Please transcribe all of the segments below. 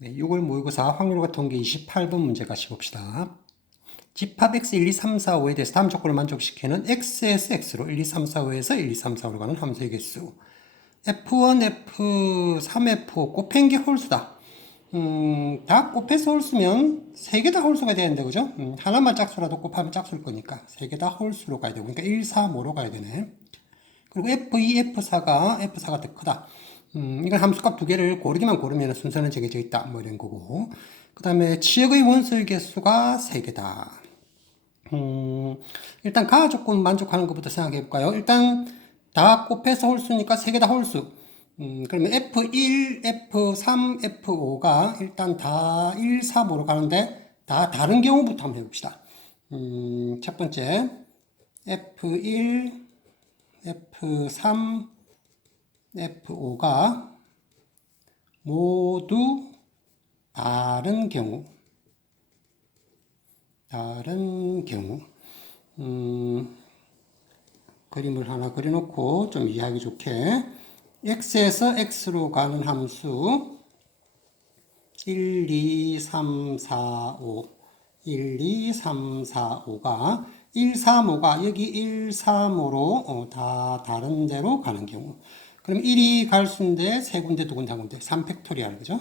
네, 6월 모의고사 확률과 통계 28번 문제 같이 봅시다. 집합 x 1, 2, 3, 4, 5에 대해서 다음 조건을 만족시키는 x에서 x로 1, 2, 3, 4, 5에서 1, 2, 3, 4, 5로 가는 함수의 개수 f1, f3, f5 곱한 게 홀수다. 다 곱해서 홀수면 3개 다 홀수가 돼야 된다, 그죠? 하나만 짝수라도 곱하면 짝수일 거니까 3개 다 홀수로 가야 되고, 그러니까 1, 3, 5로 가야 되네. 그리고 f2, f4가 더 크다. 이건 함수값 두 개를 고르기만 고르면 순서는 정해져 있다. 뭐 이런 거고. 그 다음에 치역의 원소의 개수가 3개다. 일단 가하 조건 만족하는 것부터 생각해 볼까요? 일단 다 곱해서 홀수니까 3개 다 홀수. 그러면 F1, F3, F5가 일단 다 1, 3, 5로 가는데 다 다른 경우부터 한번 해봅시다. 첫 번째, F1, F3, F5가 모두 다른 경우, 그림을 하나 그려놓고 좀 이해하기 좋게 x에서 x로 가는 함수 1, 2, 3, 4, 5 1, 2, 3, 4, 5가 1, 3, 5가 여기 1, 3, 5로 다 다른 데로 가는 경우. 그럼 1이 갈 수인데 세 군데, 두 군데, 한 군데. 3팩토리얼, 그죠?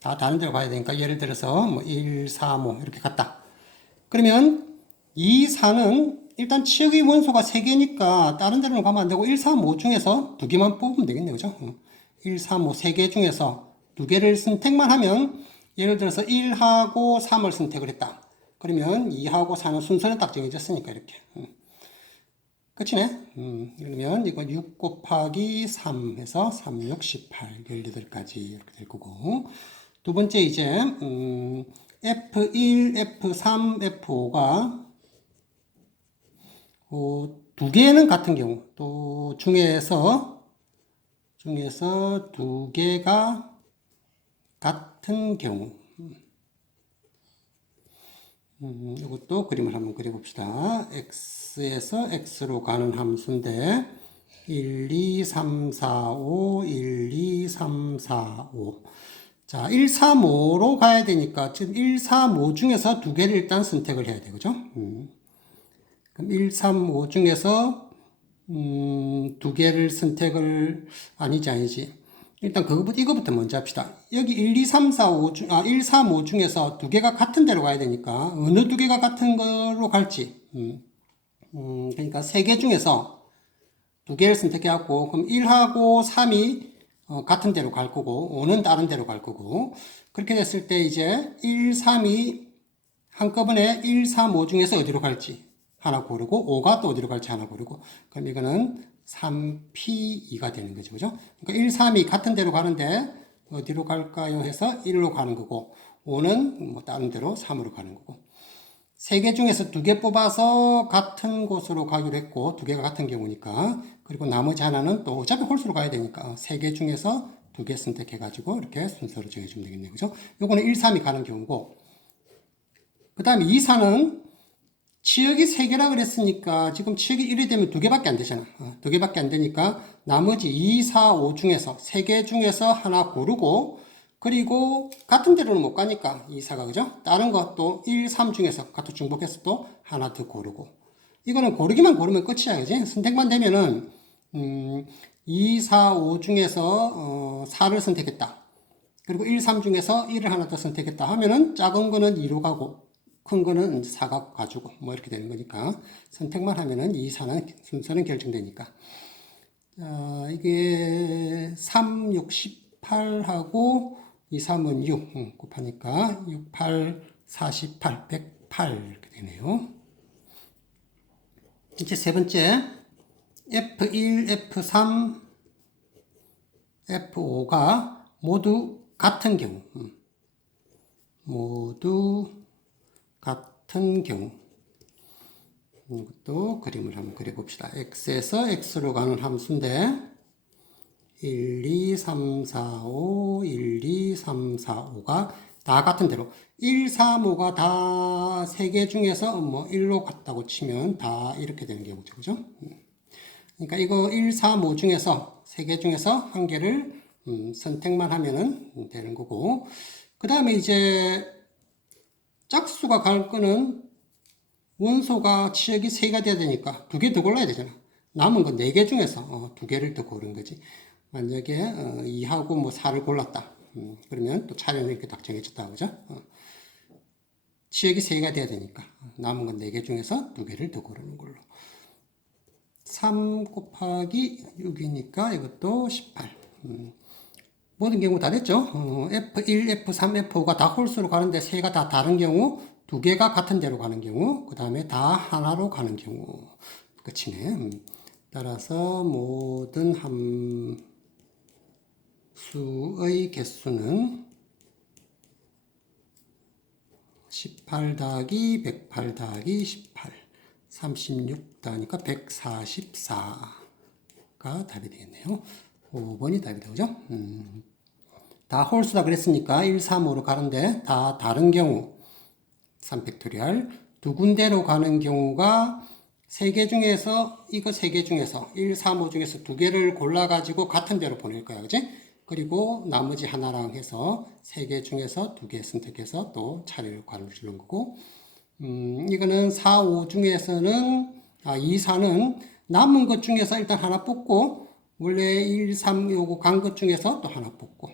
다 다른 데로 가야 되니까 예를 들어서 뭐 1, 3, 5 이렇게 갔다. 그러면 2, 4는 일단 치역의 원소가 3개니까 다른 데로 가면 안 되고 1, 3, 5 중에서 2개만 뽑으면 되겠네요. 그죠? 1, 3, 5, 3개 중에서 2개를 선택만 하면 예를 들어서 1하고 3을 선택을 했다. 그러면 2하고 4는 순서는 딱 정해졌으니까 이렇게. 끝이네. 그러면 이거 6 곱하기 3 해서 3, 6, 18, 18가지 이렇게 될 거고. 두 번째 이제 F1, F3, F5가 두 개는 같은 경우, 또 중에서 두 개가 같은 경우, 이것도 그림을 한번 그려봅시다. x에서 x로 가는 함수인데 1, 2, 3, 4, 5, 1, 2, 3, 4, 5. 자, 1, 3, 5로 가야 되니까 지금 1, 3, 5 중에서 두 개를 일단 선택을 해야 되죠. 그럼 1, 3, 5 중에서 두 개를 선택을 아니지. 일단 이거부터 먼저 합시다. 여기 1, 2, 3, 4, 5 1, 3, 5 중에서 두 개가 같은 데로 가야 되니까 어느 두 개가 같은 걸로 갈지. 그러니까 세 개 중에서 두 개를 선택해 갖고 그럼 1하고 3이 같은 데로 갈 거고 5는 다른 데로 갈 거고 그렇게 됐을 때 이제 1, 3이 한꺼번에 1, 3, 5 중에서 어디로 갈지 하나 고르고 5가 또 어디로 갈지 하나 고르고 그럼 이거는 3P2가 되는 거죠. 그죠? 그러니까 1, 3이 같은 데로 가는데 어디로 갈까요? 해서 1로 가는 거고 5는 뭐 다른 데로 3으로 가는 거고 세 개 중에서 두 개 뽑아서 같은 곳으로 가기로 했고 두 개가 같은 경우니까 그리고 나머지 하나는 또 어차피 홀수로 가야 되니까 세 개 중에서 두 개 선택해 가지고 이렇게 순서를 정해주면 되겠네요. 그죠? 요거는 1, 3이 가는 경우고 그 다음에 2, 4는 치역이 3개라 그랬으니까 지금 치역이 1이 되면 2개밖에 안 되잖아. 2개밖에 안 되니까 나머지 2, 4, 5 중에서 3개 중에서 하나 고르고 그리고 같은 데로는 못 가니까 2, 4가 그죠? 다른 것도 1, 3 중에서 같은 중복해서 또 하나 더 고르고 이거는 고르기만 고르면 끝이야. 그지? 선택만 되면은 2, 4, 5 중에서 4를 선택했다. 그리고 1, 3 중에서 1을 하나 더 선택했다 하면은 작은 거는 2로 가고 큰 거는 4가 가지고 뭐 이렇게 되는 거니까 선택만 하면은 2, 4는 순서는 결정되니까 이게 3, 6, 18하고 2, 3은 6 곱하니까 6, 8, 48, 108 이렇게 되네요. 이제 세 번째 F1, F3, F5가 모두 같은 경우 같은 경우 이것도 그림을 한번 그려봅시다. x에서 x로 가는 함수인데 1, 2, 3, 4, 5, 1, 2, 3, 4, 5가 다 같은 대로 1, 3, 5가 다 세 개 중에서 뭐 1로 갔다고 치면 다 이렇게 되는 경우죠. 그죠? 그러니까 이거 1, 3, 5 중에서 세 개 중에서 한 개를 선택만 하면은 되는 거고. 그 다음에 이제 짝수가 갈 거는 원소가 치역이 3가 돼야 되니까 2개 더 골라야 되잖아. 남은 건 4개 중에서 2개를 더 고른 거지. 만약에 2하고 뭐 4를 골랐다. 그러면 또 차례는 이렇게 딱 정해졌다. 그죠? 치역이 3개가 돼야 되니까 남은 건 4개 중에서 2개를 더 고르는 걸로. 3 곱하기 6이니까 이것도 18. 모든 경우 다 됐죠? F1, F3, F5가 다 홀수로 가는데 3가 다 다른 경우, 2개가 같은 데로 가는 경우, 그 다음에 다 하나로 가는 경우. 끝이네. 따라서 모든 함수의 개수는 18 더하기 108 더하기 18. 36 더하니까 144가 답이 되겠네요. 5번이 답이 되죠. 다 홀수다 그랬으니까 1, 3, 5로 가는데 다 다른 경우 3팩토리얼 두 군데로 가는 경우가 3개 중에서 이거 3개 중에서 1, 3, 5 중에서 2개를 골라가지고 같은 데로 보낼 거야. 그지? 그리고 나머지 하나랑 해서 3개 중에서 2개 선택해서 또 차례로 가르치는 거고 이거는 4, 5 중에서는 2, 4는 남은 것 중에서 일단 하나 뽑고 원래 1, 3 요거 간 것 중에서 또 하나 뽑고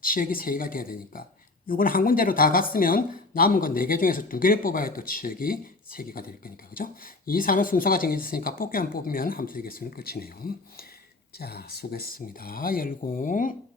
치역이 3개가 돼야 되니까 요건 한 군데로 다 갔으면 남은 건 4개 중에서 2개를 뽑아야 또 치역이 3개가 될 거니까 그죠? 2, 4는 순서가 정해졌으니까 뽑기만 뽑으면 함수의 개수는 끝이네요. 자, 수고했습니다. 열공